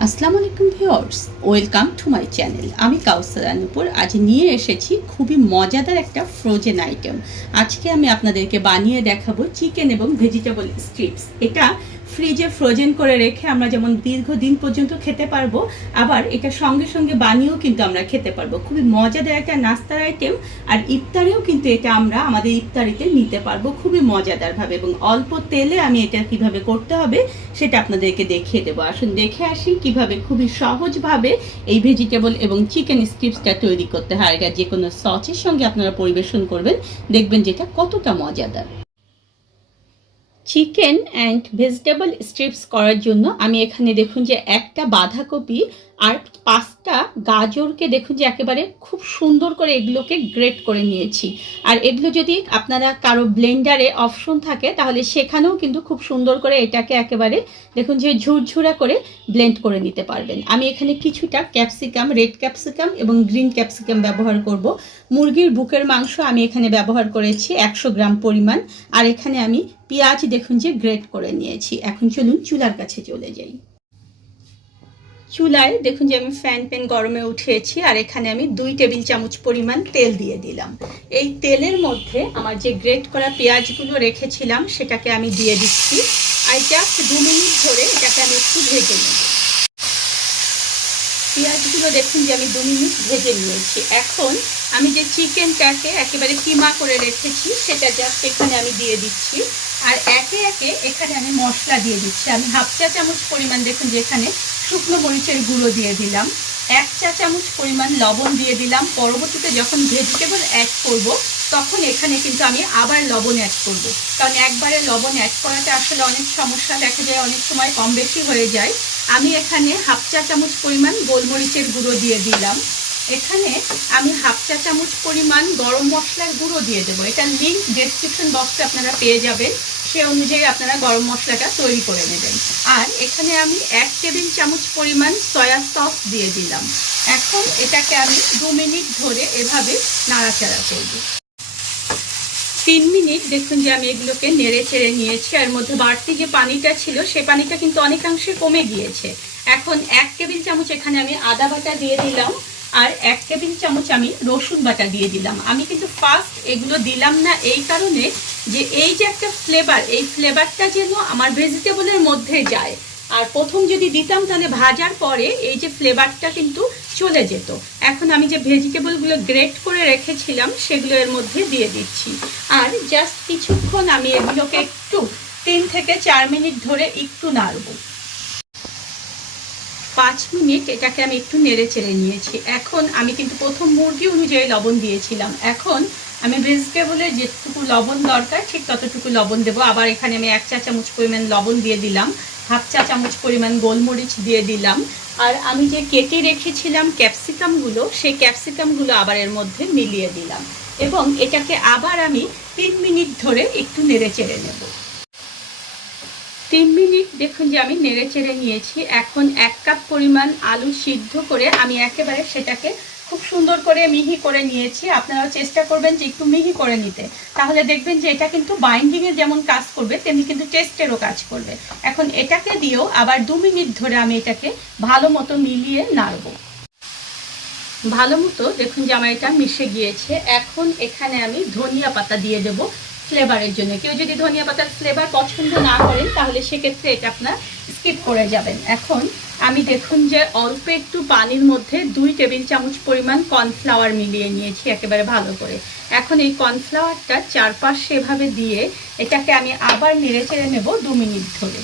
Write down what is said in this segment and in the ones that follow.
আসসালামু আলাইকুম viewers, welcome to my channel. আমি কাউসারা নুপুর আজ নিয়ে এসেছি খুবই মজাদার একটা ফ্রোজেন আইটেম। আজকে আমি আপনাদেরকে বানিয়ে দেখাবো চিকেন এবং ভেজিটেবল স্ট্রিপস। এটা ফ্রিজে ফ্রোজেন করে রেখে আমরা যেমন দীর্ঘদিন পর্যন্ত খেতে পারবো, আবার এটা সঙ্গে সঙ্গে বানিয়েও কিন্তু আমরা খেতে পারবো। খুবই মজাদার একটা নাস্তার আইটেম, আর ইফতারেও কিন্তু এটা আমরা আমাদের ইফতারিতে নিতে পারবো খুবই মজাদারভাবে, এবং অল্প তেলে আমি এটা কিভাবে করতে হবে সেটা আপনাদেরকে দেখিয়ে দেবো। আসুন দেখে আসি কিভাবে খুবই সহজভাবে এই ভেজিটেবল এবং চিকেন স্ট্রিপসটা তৈরি করতে হয়। এটা যে কোনো সসের সঙ্গে আপনারা পরিবেশন করবেন, দেখবেন যেটা কতটা মজাদার। চিকেন অ্যান্ড ভেজিটেবল স্ট্রিপস করার জন্য আমি এখানে দেখুন যে একটা বাঁধাকপি আর 5টা গাজরকে দেখুন যে একেবারে খুব সুন্দর করে এগুলোকে গ্রেট করে নিয়েছি। আর এগুলো যদি আপনারা কারো ব্লেন্ডারে অপশন থাকে তাহলে সেখানেও কিন্তু খুব সুন্দর করে এটাকে একেবারে দেখুন যে ঝুরঝুরা করে ব্লেন্ড করে নিতে পারবেন। আমি এখানে কিছুটা ক্যাপসিকাম, রেড ক্যাপসিকাম এবং গ্রিন ক্যাপসিকাম ব্যবহার করব। মুরগির বুকের মাংস আমি এখানে ব্যবহার করেছি 100 গ্রাম পরিমাণ। আর এখানে আমি পেঁয়াজ দেখুন যে গ্রেট করে নিয়েছি। এখন চলুন চুলার কাছে চলে যাই। চুলায় দেখুন যে আমি ফ্যান প্যান গরমে উঠিয়েছি, আর এখানে আমি 2 টেবিল চামচ পরিমাণ তেল দিয়ে দিলাম। এই তেলের মধ্যে আমার যে গ্রেট করা পেঁয়াজগুলো রেখেছিলাম সেটাকে আমি দিয়ে দিচ্ছি, আর জাস্ট 2 মিনিট ধরে এটাকে আমি একটু ভেজে নেব। পেঁয়াজগুলো দেখুন যে আমি 2 মিনিট ভেজে নিয়েছি। এখন আমি যে চিকেনটাকে একেবারে কিমা করে রেখেছি সেটা জাস্ট এখানে আমি দিয়ে দিচ্ছি, আর একে একে এখানে আমি মশলা দিয়ে দিচ্ছি। আমি হাফ চা চামচ পরিমাণ দেখুন যে এখানে শুকনো মরিচের গুঁড়ো দিয়ে দিলাম, 1 চা চামচ পরিমাণ লবণ দিয়ে দিলাম। পরবর্তীতে যখন ভেজিটেবল অ্যাড করব তখন এখানে কিন্তু আমি আবার লবণ অ্যাড করব, কারণ একবারে লবণ অ্যাড করাটা আসলে অনেক সমস্যা, দেখা যায় অনেক সময় কম বেশি হয়ে যায়। আমি এখানে হাফ চা চামচ পরিমাণ গোলমরিচের গুঁড়ো দিয়ে দিলাম। এখানে আমি হাফ চা চামচ পরিমাণ গরম মশলার গুঁড়ো দিয়ে দেবো। এটা লিঙ্ক ডেসক্রিপশন বক্সে আপনারা পেয়ে যাবেন, সে অনুযায়ী আপনারা গরম মশলাটা তৈরি করে নেবেন। আর এখানে আমি 1 টেবিল চামচ পরিমাণ সয়া সস দিয়ে দিলাম। এখন এটাকে আমি 2 মিনিট ধরে এভাবে নাড়াচাড়া করব। 3 মিনিট দেখুন যে আমি এগুলোকে নেড়ে চেড়ে নিয়েছি, আর মধ্যে বাড়তি যে পানিটা ছিল সে পানিটা কিন্তু অনেকাংশে কমে গিয়েছে। এখন 1 টেবিল চামচ এখানে আমি আদা বাটা দিয়ে দিলাম, আর 1 টেবিল চামচ আমি রসুন বাটা দিয়ে দিলাম। আমি কিন্তু ফার্স্ট এগুলো দিলাম না এই কারণে যে এই যে একটা ফ্লেভার, এই ফ্লেভারটা যেন আমার ভেজিটেবলের মধ্যে যায়। আর প্রথম যদি দিতাম তাহলে ভাজার পরে এই যে ফ্লেভারটা কিন্তু চলে যেত। এখন আমি যে ভেজিটেবলগুলো গ্রেট করে রেখেছিলাম সেগুলো এর মধ্যে দিয়ে দিচ্ছি, আর জাস্ট কিছুক্ষণ আমি এগুলোকে একটু 3 থেকে 4 মিনিট ধরে একটু নাড়ব। 5 মিনিট এটাকে আমি একটু নেড়ে চেড়ে নিয়েছি। এখন আমি কিন্তু প্রথম মুরগি অনুযায়ী লবণ দিয়েছিলাম, এখন আমি ভেজিটেবলের যেটুকু লবণ দরকার ঠিক ততটুকু লবণ দেবো। আবার এখানে আমি 1 চা চামচ পরিমাণ লবণ দিয়ে দিলাম, হাফ চা চামচ পরিমাণ গোলমরিচ দিয়ে দিলাম, আর আমি যে কেটে রেখেছিলাম ক্যাপসিকামগুলো সেই ক্যাপসিকামগুলো আবার এর মধ্যে মিলিয়ে দিলাম, এবং এটাকে আবার আমি 3 মিনিট ধরে একটু নেড়ে চেড়ে নেব। 3 মিনিট দেখুন যে আমি নেড়ে চেড়ে নিয়েছি। এখন 1 কাপ পরিমাণ আলু সিদ্ধ করে আমি একেবারে সেটাকে খুব সুন্দর করে মিহি করে নিয়েছি। আপনারাও চেষ্টা করবেন যে একটু মিহি করে নিতে, তাহলে দেখবেন যে এটা কিন্তু বাইন্ডিংয়ে যেমন কাজ করবে তেমনি কিন্তু টেস্টেরও কাজ করবে। এখন এটাকে দিয়েও আবার 2 মিনিট ধরে আমি এটাকে ভালো মতো মিলিয়ে নাড়ব। ভালো মতো দেখুন যে আমার এটা মিশে গিয়েছে। এখন এখানে আমি ধনিয়া পাতা দিয়ে দেব ফ্লেভারের জন্য। কেউ যদি ধনিয়া পাতার ফ্লেভার পছন্দ না করেন তাহলে সেক্ষেত্রে এটা আপনার স্কিপ করে যাবেন। এখন আমি দেখুন যে অল্প একটু পানির মধ্যে 2 টেবিল চামচ পরিমাণ কর্নফ্লাওয়ার মিলিয়ে নিয়েছি একেবারে ভালো করে। এখন এই কর্নফ্লাওয়ারটা চারপাশে এভাবে দিয়ে এটাকে আমি আবার নেড়ে চেড়ে নেব 2 মিনিট ধরে।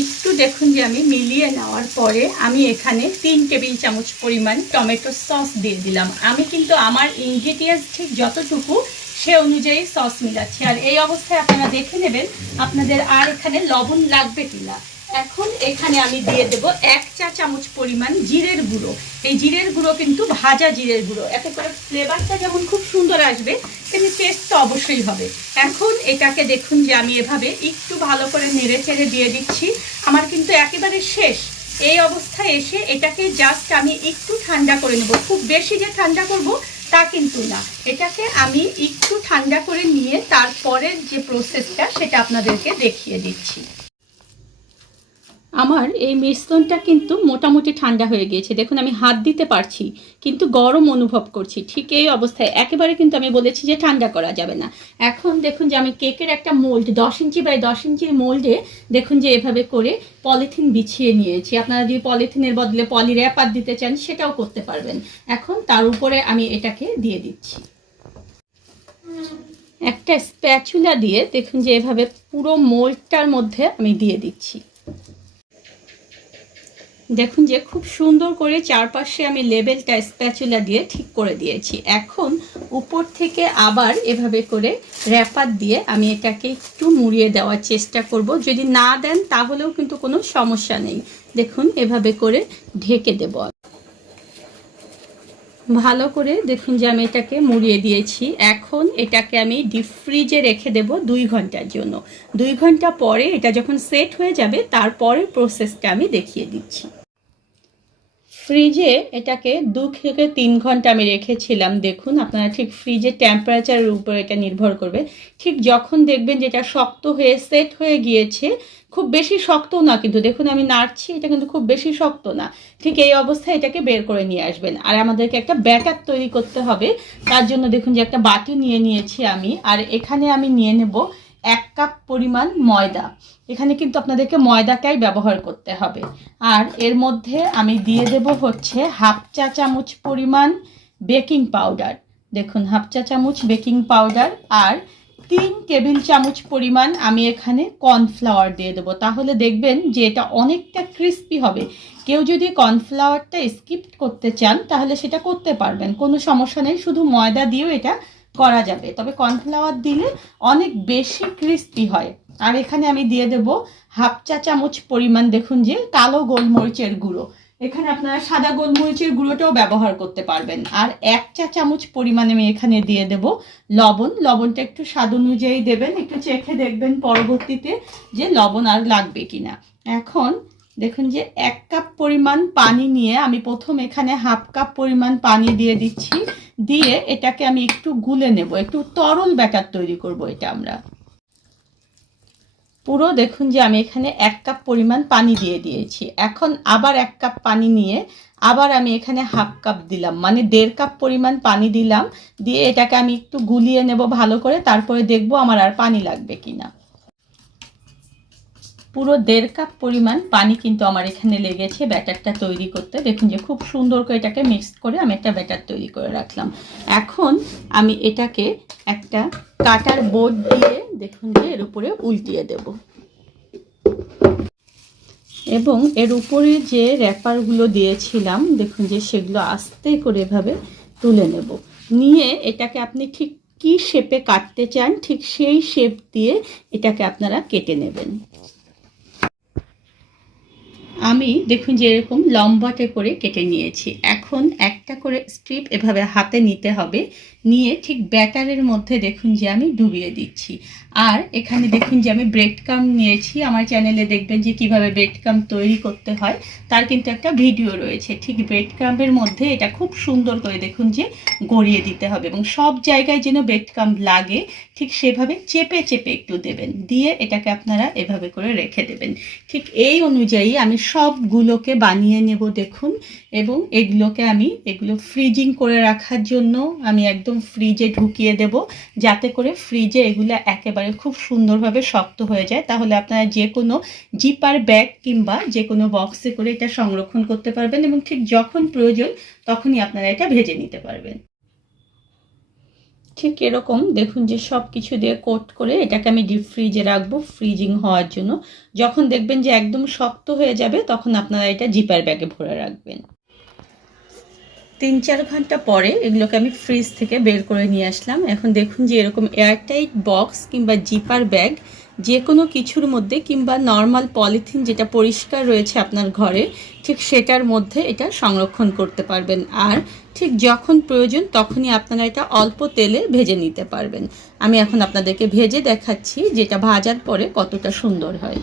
একটু দেখুন যে আমি মিলিয়ে নেওয়ার পরে আমি এখানে 3 টেবিল চামচ পরিমাণ টমেটো সস দিয়ে দিলাম। আমি কিন্তু আমার ইনগ্রিডিয়েন্টস ঠিক যতটুকু সে অনুযায়ী সস মিলাচ্ছি, আর এই অবস্থায় আপনারা দেখে নেবেন আপনাদের আর এখানে লবণ লাগবে কিনা। এখন এখানে আমি দিয়ে দেব 1 চা চামচ পরিমাণ জিরের গুঁড়ো। এই জিরের গুঁড়ো কিন্তু ভাজা জিরের গুঁড়ো, এতে করে ফ্লেভারটা যেমন খুব সুন্দর আসবে তেমনি টেস্ট তো অবশ্যই হবে। এখন এটাকে দেখুন যে আমি এভাবে একটু ভালো করে নেড়ে চেড়ে দিয়ে দিচ্ছি। আমার কিন্তু একেবারে শেষ। এই অবস্থায় এসে এটাকে জাস্ট আমি একটু ঠান্ডা করে নেব, খুব বেশি যে ঠান্ডা করব তা কিন্তু না। এটাকে আমি একটু ঠান্ডা করে নিয়ে তারপরের যে প্রসেসটা সেটা আপনাদেরকে দেখিয়ে দিচ্ছি। আমার এই মিশ্রণটা কিন্তু মোটামুটি ঠান্ডা হয়ে গিয়েছে, দেখুন আমি হাত দিতে পারছি কিন্তু গরম অনুভব করছি। ঠিক এই অবস্থায় একেবারে কিন্তু আমি বলেছি যে ঠান্ডা করা যাবে না। এখন দেখুন যে আমি কেকের একটা মোল্ড 10 ইঞ্চি বাই 10 ইঞ্চির মোল্ডে দেখুন যে এভাবে করে পলিথিন বিছিয়ে নিয়েছি। আপনারা যদি পলিথিনের বদলে পলি র্যাপার দিতে চান সেটাও করতে পারবেন। এখন তার উপরে আমি এটাকে দিয়ে দিচ্ছি। একটা স্প্যাচুলা দিয়ে দেখুন যে এভাবে পুরো মোল্ডটার মধ্যে আমি দিয়ে দিচ্ছি। দেখুন যে খুব সুন্দর করে চারপাশে আমি লেবেলটা স্প্যাচুলা দিয়ে ঠিক করে দিয়েছি। এখন উপর থেকে আবার এভাবে করে র্যাপার দিয়ে আমি এটাকে একটু মুড়িয়ে দেওয়ার চেষ্টা করব। যদি না দেন তাহলেও কিন্তু কোনো সমস্যা নেই। দেখুন এভাবে করে ঢেকে দেব। ভালো করে দেখুন যে আমি এটাকে মুড়িয়ে দিয়েছি। এখন এটাকে আমি ডিপ ফ্রিজে রেখে দেব 2 ঘন্টার জন্য। 2 ঘন্টা পরে এটা যখন সেট হয়ে যাবে তারপরে প্রসেসটা আমি দেখিয়ে দিচ্ছি। ফ্রিজে এটাকে 2 থেকে 3 ঘন্টা আমি রেখেছিলাম। দেখুন আপনারা ঠিক ফ্রিজের টেম্পারেচারের উপর এটা নির্ভর করবে। ঠিক যখন দেখবেন যে এটা শক্ত হয়ে সেট হয়ে গিয়েছে, খুব বেশি শক্ত না কিন্তু দেখুন আমি নাড়ছি, এটা কিন্তু খুব বেশি শক্ত না, ঠিক এই অবস্থায় এটাকে বের করে নিয়ে আসবেন। আর আমাদেরকে একটা ব্যাটার তৈরি করতে হবে। তার জন্য দেখুন যে একটা বাটি নিয়ে নিয়েছি আমি, আর এখানে আমি নিয়ে নেব 1 কাপ পরিমাণ ময়দা। এখানে কিন্তু আপনাদেরকে ময়দাটাই ব্যবহার করতে হবে। আর এর মধ্যে আমি দিয়ে দেব হচ্ছে 1/2 চা চামচ পরিমাণ বেকিং পাউডার। দেখুন 1/2 চা চামচ বেকিং পাউডার, আর 3 টেবিল চামচ পরিমাণ আমি এখানে কর্নফ্লাওয়ার দিয়ে দেবো। তাহলে দেখবেন যে এটা অনেকটা ক্রিস্পি হবে। কেউ যদি কর্নফ্লাওয়ারটা স্কিপ করতে চান তাহলে সেটা করতে পারবেন, কোনো সমস্যা নেই, শুধু ময়দা দিয়েও এটা করা যাবে। তবে কর্নফ্লাওয়ার দিলে অনেক বেশি ক্রিস্পি হয়। আর এখানে আমি দিয়ে দেব 1/2 চা চামচ পরিমাণ দেখুন যে কালো গোলমরিচের গুঁড়ো। এখানে আপনারা সাদা গোলমরিচের গুঁড়োটাও ব্যবহার করতে পারবেন। আর 1 চা চামচ পরিমাণে আমি এখানে দিয়ে দেব লবণ। লবণটা একটু স্বাদ অনুযায়ী দেবেন, একটু চেখে দেখবেন পরবর্তীতে যে লবণ আর লাগবে কিনা। এখন দেখুন যে 1 কাপ পরিমাণ পানি নিয়ে আমি প্রথম এখানে 1/2 কাপ পরিমাণ পানি দিয়ে দিচ্ছি। দিয়ে এটাকে আমি একটু গুলে নেব, একটু তরল ব্যাটার তৈরি করব এটা আমরা। পুরো দেখুন যে আমি এখানে 1 কাপ পরিমাণ পানি দিয়ে দিয়েছি। এখন আবার 1 কাপ পানি নিয়ে আবার আমি এখানে 1/2 কাপ দিলাম, মানে 1.5 কাপ পরিমাণ পানি দিলাম। দিয়ে এটাকে আমি একটু গুলিয়ে নেব ভালো করে, তারপরে দেখব আমার আর পানি লাগবে কিনা। পুরো 1.5 কাপ পরিমাণ পানি কিন্তু আমার এখানে লেগেছে ব্যাটারটা তৈরি করতে। দেখুন যে খুব সুন্দর করে এটাকে মিক্স করে আমি একটা ব্যাটার তৈরি করে রাখলাম। এখন আমি এটাকে একটা কাটার বোর্ড দিয়ে দেখুন যে এর উপরে উল্টিয়ে দেব, এবং এর উপরে যে র্যাপারগুলো দিয়েছিলাম দেখুন যে সেগুলো আস্তে করে এভাবে তুলে নেব। নিয়ে এটাকে আপনি ঠিক কী শেপে কাটতে চান ঠিক সেই শেপ দিয়ে এটাকে আপনারা কেটে নেবেন। আমি দেখুন যে এরকম লম্বাটে করে কেটে নিয়েছি। এখন একটা করে স্ট্রিপ এভাবে হাতে নিতে হবে, নিয়ে ঠিক ব্যাটারের মধ্যে দেখুন যে আমি ডুবিয়ে দিচ্ছি। আর এখানে দেখুন যে আমি ব্রেড ক্রাম্ব নিয়েছি। আমার চ্যানেলে দেখবেন যে কিভাবে ব্রেড ক্রাম্ব তৈরি করতে হয় তার কিন্তু একটা ভিডিও রয়েছে। ঠিক ব্রেড ক্রাম্বের মধ্যে এটা খুব সুন্দর করে দেখুন যে গড়িয়ে দিতে হবে, এবং সব জায়গায় যেন ব্রেড ক্রাম্ব লাগে ঠিক সেভাবে চেপে চেপে একটু দেবেন। দিয়ে এটাকে আপনারা এভাবে করে রেখে দেবেন। ঠিক এই অনুযায়ী আমি সবগুলোকে বানিয়ে নেব দেখুন। এবং এগুলো ফ্রিজিং করে রাখার জন্য আমি একদম ফ্রিজে ঢুকিয়ে দেব, যাতে করে ফ্রিজে এগুলো একেবারে খুব সুন্দরভাবে শক্ত হয়ে যায়। তাহলে আপনারা যে কোনো জিপার ব্যাগ কিংবা যে কোনো বক্সে করে এটা সংরক্ষণ করতে পারবেন, এবং ঠিক যখন প্রয়োজন তখনই আপনারা এটা ভেজে নিতে পারবেন। ঠিক এরকম দেখুন যে সব কিছু দিয়ে কোট করে এটাকে আমি ডিপ ফ্রিজে রাখবো ফ্রিজিং হওয়ার জন্য। যখন দেখবেন যে একদম শক্ত হয়ে যাবে তখন আপনারা এটা জিপার ব্যাগে ভরে রাখবেন। 3-4 ঘন্টা পরে এগুলোকে আমি ফ্রিজ থেকে বের করে নিয়ে আসলাম। এখন দেখুন যে এরকম এয়ারটাইট বক্স কিংবা জিপার ব্যাগ যে কোনো কিছুর মধ্যে, কিংবা নর্মাল পলিথিন যেটা পরিষ্কার রয়েছে আপনার ঘরে, ঠিক সেটার মধ্যে এটা সংরক্ষণ করতে পারবেন। আর ঠিক যখন প্রয়োজন তখনই আপনারা এটা অল্প তেলে ভেজে নিতে পারবেন। আমি এখন আপনাদেরকে ভেজে দেখাচ্ছি যেটা ভাজার পরে কতটা সুন্দর হয়।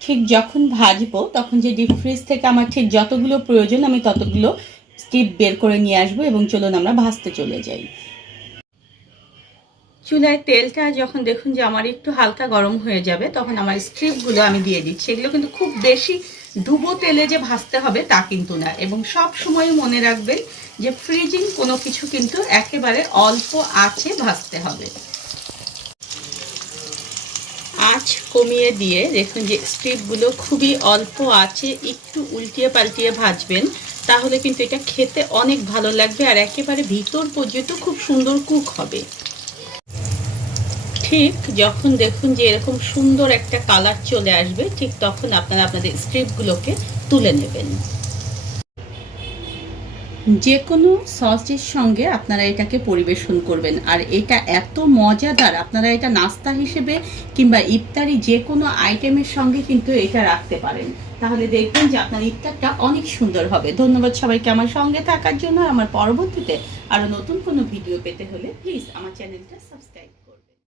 ঠিক যখন ভাজবো তখন যে ডিপ ফ্রিজ থেকে আমার ঠিক যতগুলো প্রয়োজন আমি ততগুলো স্ট্রিপ বের করে নিয়ে আসবো, এবং চলুন আমরা ভাজতে চলে যাই। চুলায় তেলটা যখন দেখুন যে আমার একটু হালকা গরম হয়ে যাবে, তখন আমার স্ট্রিপগুলো আমি দিয়ে দিচ্ছি। এগুলো কিন্তু খুব বেশি ডুবো তেলে যে ভাজতে হবে তা কিন্তু না। এবং সব সময় মনে রাখবেন যে ফ্রিজিং কোনো কিছু কিন্তু একেবারে অল্প আঁচে ভাজতে হবে। আঁচ কমিয়ে দিয়ে দেখুন যে স্ট্রিপগুলো খুবই অল্প আঁচে একটু উল্টিয়ে পাল্টিয়ে ভাজবেন, তাহলে কিন্তু এটা খেতে অনেক ভালো লাগবে আর একেবারে ভিতর পর্যন্ত খুব সুন্দর কুক হবে। ঠিক যখন দেখুন যে এরকম সুন্দর একটা কালার চলে আসবে, ঠিক তখন আপনারা আপনাদের স্ট্রিপগুলোকে তুলে নেবেন। যে কোনো সসের সঙ্গে আপনারা এটাকে পরিবেশন করবেন, আর এটা এত মজাদার, আপনারা এটা নাস্তা হিসেবে কিংবা ইফতারি যে কোনো আইটেমের সঙ্গে কিন্তু এটা রাখতে পারেন। তাহলে দেখবেন যে আপনার ইফতারটা অনেক সুন্দর হবে। ধন্যবাদ সবাইকে আমার সঙ্গে থাকার জন্য। আমার পরবর্তীতে আরও নতুন কোনো ভিডিও পেতে হলে প্লিজ আমার চ্যানেলটা সাবস্ক্রাইব